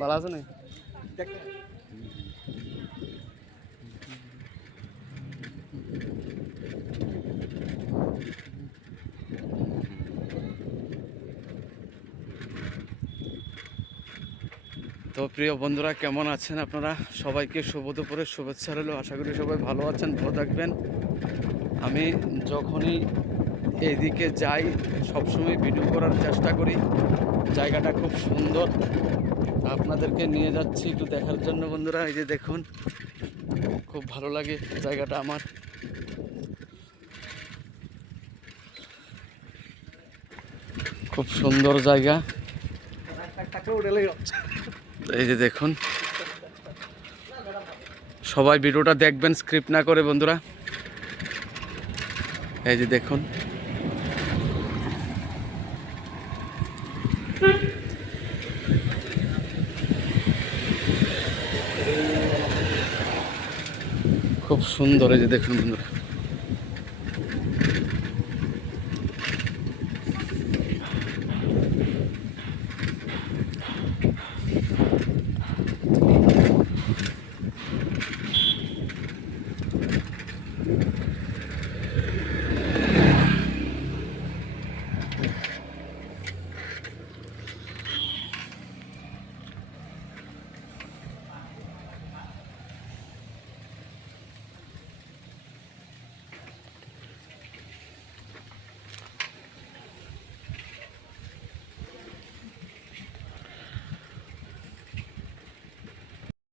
ভালো আছে না? তো প্রিয় বন্ধুরা, কেমন আছেন আপনারা? সবাইকে শুভ দুপুরের শুভেচ্ছা রইল। আশা করি সবাই ভালো আছেন, ভালো থাকবেন। আমি যখনই এইদিকে যাই সবসময় ভিডিও করার চেষ্টা করি। জায়গাটা খুব সুন্দর, আপনাদেরকে নিয়ে যাচ্ছি একটু দেখার জন্য বন্ধুরা। এই যে দেখুন, খুব ভালো লাগে জায়গাটা আমার। খুব সুন্দর জায়গা। এই যে দেখুন, সবাই ভিডিওটা দেখবেন স্ক্রিপ্ট না করে বন্ধুরা। এই যে দেখুন, খুব সুন্দর। এই যে দেখুন বন্ধুরা।